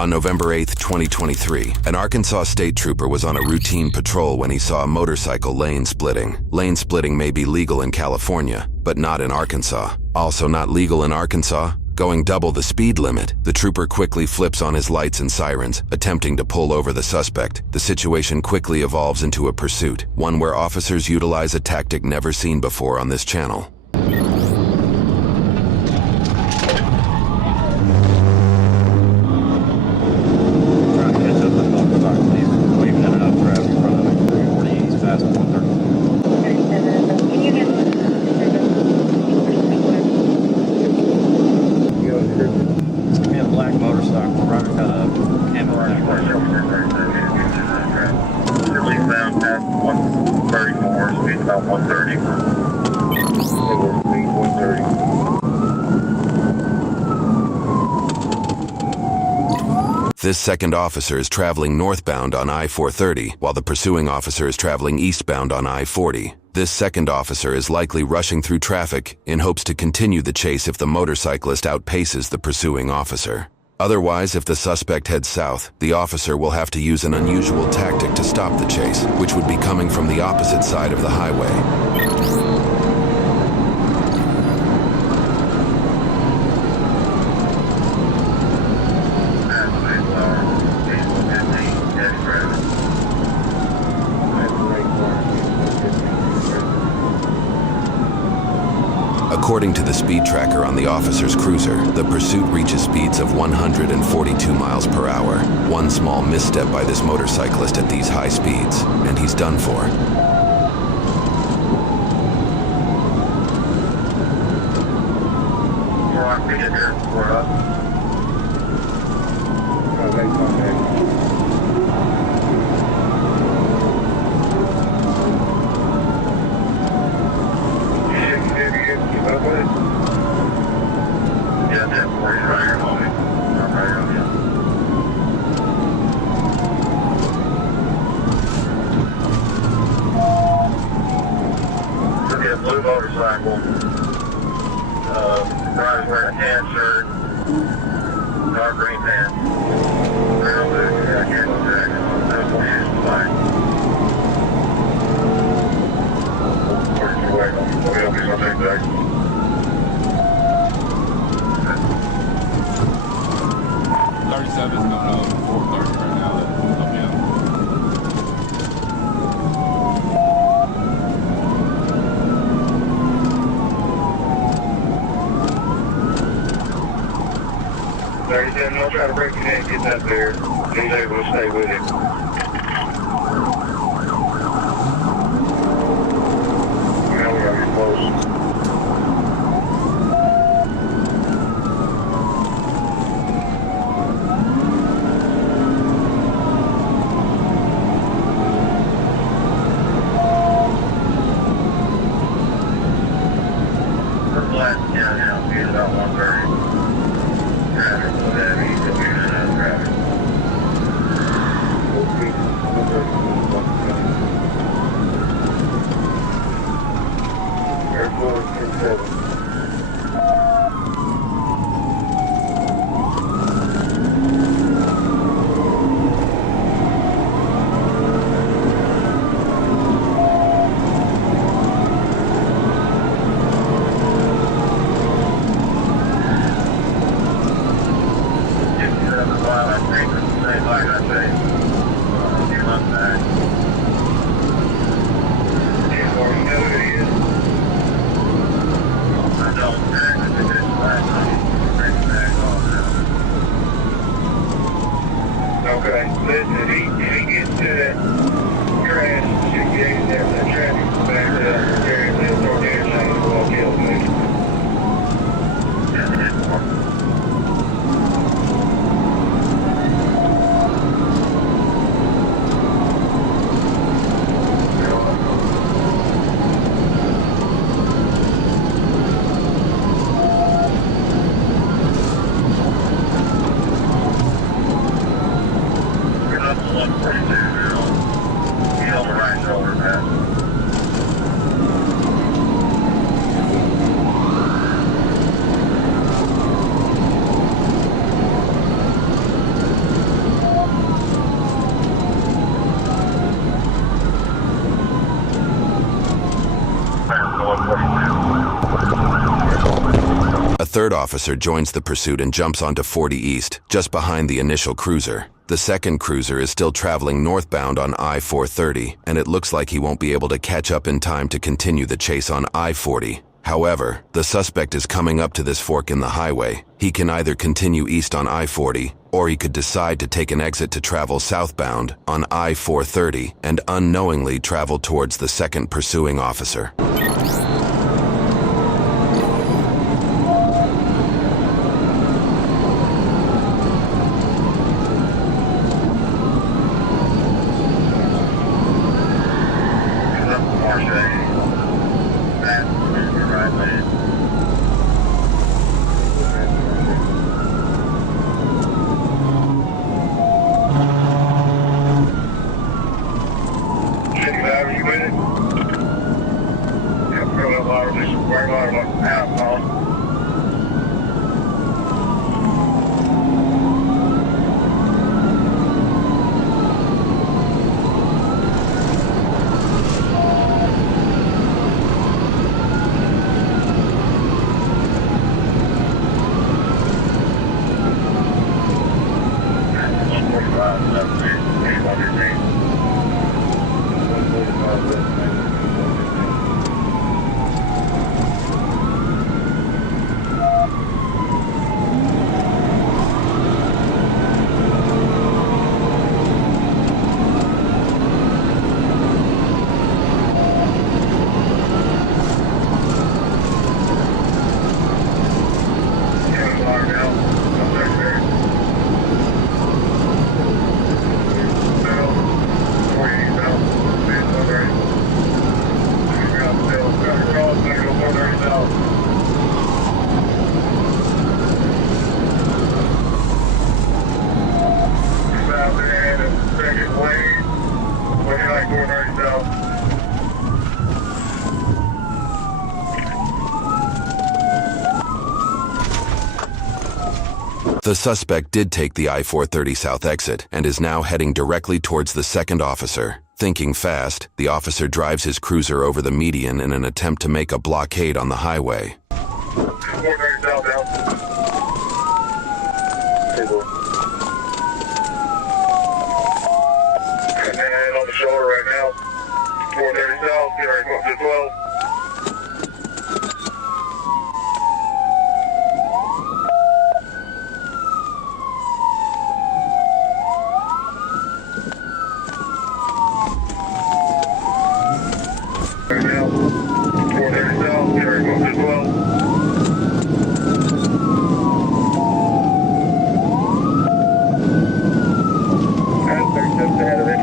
On November 8, 2023, an Arkansas state trooper was on a routine patrol when he saw a motorcycle lane splitting. Lane splitting may be legal in California, but not in Arkansas. Also not legal in Arkansas, going double the speed limit. The trooper quickly flips on his lights and sirens, attempting to pull over the suspect. The situation quickly evolves into a pursuit, one where officers utilize a tactic never seen before on this channel. This second officer is traveling northbound on I-430, while the pursuing officer is traveling eastbound on I-40. This second officer is likely rushing through traffic in hopes to continue the chase if the motorcyclist outpaces the pursuing officer. Otherwise, if the suspect heads south, the officer will have to use an unusual tactic to stop the chase, which would be coming from the opposite side of the highway. According to the speed tracker on the officer's cruiser, the pursuit reaches speeds of 142 miles per hour. One small misstep by this motorcyclist at these high speeds, and he's done for. Blue motorcycle, guy's wearing a tan shirt, dark green pants, real blue, camo jacket, no more use the light. Where's your way? We'll be something back. 37 coming up 430 right now. Help me out. I'll try to break it in, get that there. He's able to stay with him. Now we gotta get close. We're flat, yeah, he's about 130. Okay, listen, if he gets to that crash, should get in there, the traffic's back up, carry this or the interchange will kill me. third officer joins the pursuit and jumps onto 40 East, just behind the initial cruiser. The second cruiser is still traveling northbound on I-430, and it looks like he won't be able to catch up in time to continue the chase on I-40. However, the suspect is coming up to this fork in the highway. He can either continue east on I-40, or he could decide to take an exit to travel southbound on I-430 and unknowingly travel towards the second pursuing officer. The suspect did take the I-430 south exit and is now heading directly towards the second officer. Thinking fast, the officer drives his cruiser over the median in an attempt to make a blockade on the highway. Shoulder right now. 430 south, get ready to go up to 12. Right now, 430 south, get ready to go up to 12. And 37 ahead of it.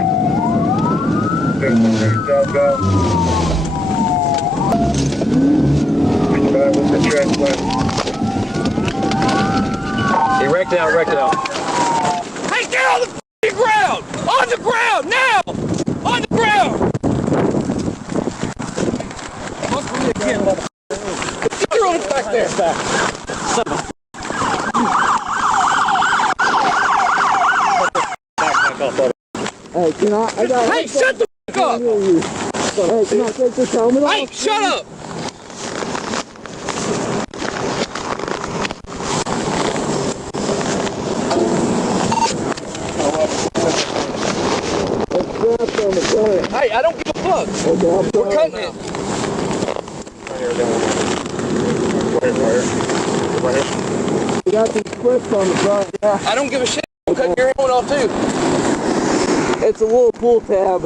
Southbound. With the transplant. He wrecked out. Hey, get on the f***ing ground! On the ground, now! On the ground! You're on back there. Hey, can I got Hey, shut the f*** up! Hey, can I take this helmet off? Hey, shut up! Hey, I don't give a fuck. Okay, We're cutting it. You got these clips on the front, yeah. I don't give a shit. I'm cutting your helmet off too. It's a little pull tab.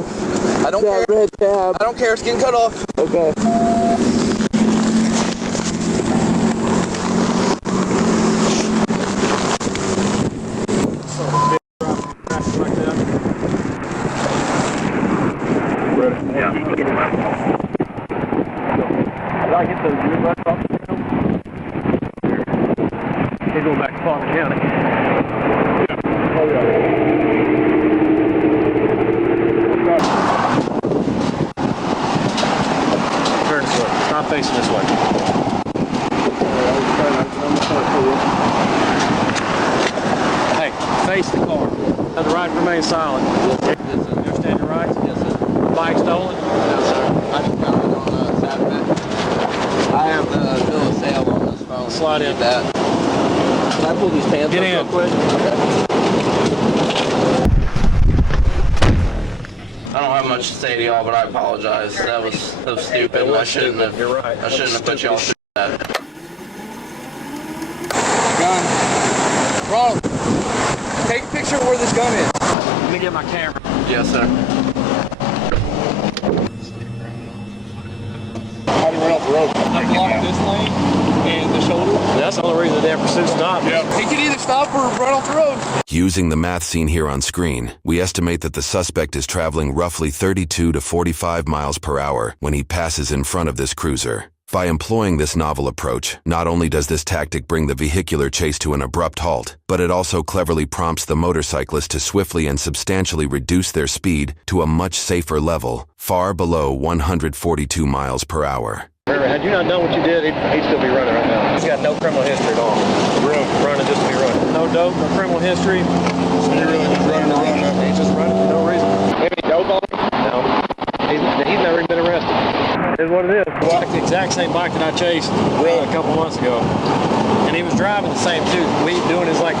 I don't That care. red tab. I don't care. It's getting cut off. Okay. Yeah. Did I get the new bus off? They're going back to Palmer County. Oh, yeah. Turn this way. Stop facing this way. Hey, face the car. The right remain silent. You understand your rights? Yes, sir. Bike stolen? No, sir. I just found it on Saturday. I have the bill of sale on this phone. slide in. That. Can I pull these pants Get up in. real quick? Okay. I don't have much to say to y'all, but I apologize. That was stupid. I shouldn't have. You're right. I shouldn't have put y'all through that. Gun. Ronald, take a picture of where this gun is. Let me get my camera. Yes, sir. How do you run off the road? I blocked this lane and the shoulder. That's the only reason the damn pursuit stopped. Yeah. He could either stop or run off the road. Using the math seen here on screen, we estimate that the suspect is traveling roughly 32 to 45 miles per hour when he passes in front of this cruiser. By employing this novel approach, not only does this tactic bring the vehicular chase to an abrupt halt, but it also cleverly prompts the motorcyclist to swiftly and substantially reduce their speed to a much safer level, far below 142 miles per hour. Had you not done what you did, he'd still be running right now. He's got no criminal history at all. Really? Running just to be running. No dope, no criminal history. So you're really just running to run up? He's just running for no reason. Maybe dope on him? No. He's never even been arrested. It is what it is. It's the exact same bike that I chased a couple months ago. And he was driving the same too. Doing his like,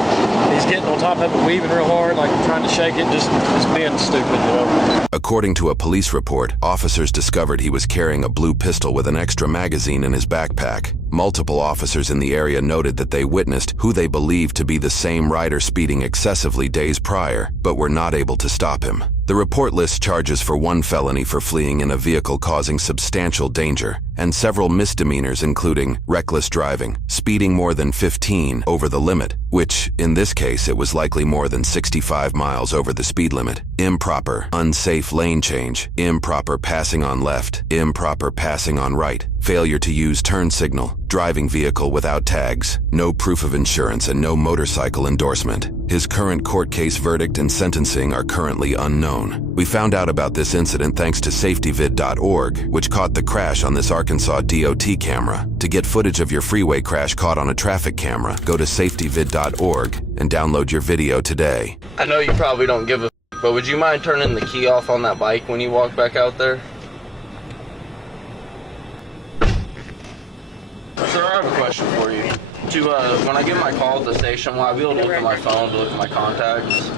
he's getting on top of it, weaving real hard, like trying to shake it, just being stupid, you know. According to a police report, officers discovered he was carrying a blue pistol with an extra magazine in his backpack. Multiple officers in the area noted that they witnessed who they believed to be the same rider speeding excessively days prior, but were not able to stop him. The report lists charges for 1 felony for fleeing in a vehicle causing substantial danger, and several misdemeanors including reckless driving, speeding more than 15 over the limit, which, in this case, it was likely more than 65 miles over the speed limit, improper, unsafe lane change, improper passing on left, improper passing on right, failure to use turn signal, driving vehicle without tags, no proof of insurance, and no motorcycle endorsement. His current court case verdict and sentencing are currently unknown. We found out about this incident thanks to safetyvid.org, which caught the crash on this Arkansas DOT camera. To get footage of your freeway crash caught on a traffic camera, go to safetyvid.org and download your video today. I know you probably don't give a but would you mind turning the key off on that bike when you walk back out there? Sir, I have a question for you. When I get my call at the station, will I be able to look at my phone to look at my contacts?